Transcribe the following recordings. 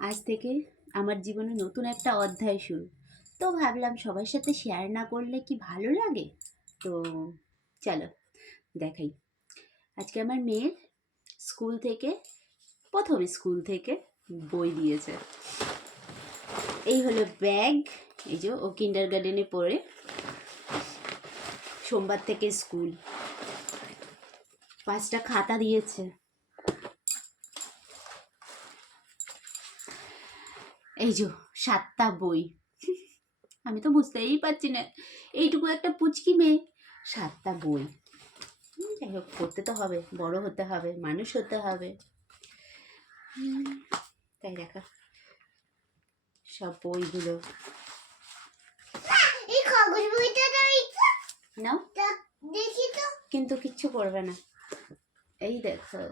আজ থেকে আমার জীবনে নতুন একটা অধ্যায় শুরু। তো ভাবলাম সবার সাথে শেয়ার না করলে কি ভালো লাগে। তো চলো দেখাই। আজকে আমার মেয়ের প্রথম স্কুল থেকে বই দিয়েছে। এই হলো ব্যাগ। এই যে ও কিন্ডারগার্টেনে পড়ে, সোমবার থেকে স্কুল। 5টা খাতা দিয়েছে। এই যে 7টা বই। আমি তো বুঝতেই পারছি না, এইটুকু একটা পুচকি মেয়ে, 7টা বই। যাই হোক, পড়তে তো হবে, বড় হতে হবে, মানুষ হতে হবে। তাই দেখা সব বইগুলো নাও, দেখি তো, কিন্তু কিচ্ছু করবে না। এই দেখো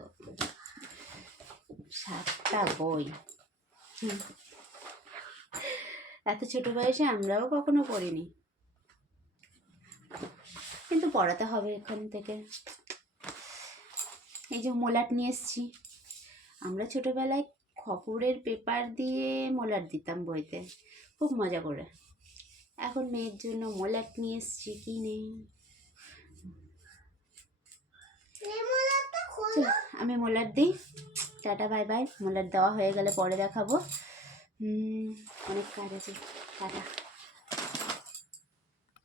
7টা বই। এত ছোট বয়সে আমরাও কখনো পড়িনি, কিন্তু পড়াতে হবে এখান থেকে। এই যে মলাট নিয়ে এসছি। আমরা ছোটবেলায় খবরের পেপার দিয়ে মলাট দিতাম বইতে, খুব মজা করে। এখন মেয়ের জন্য মলাট নিয়ে এসছি কিনে। আমি মলাট দিই। Tata bye bye. মলাট দেওয়া হয়ে গেলে পরে দেখাবো। অনেক কাজ আছে। টাটা।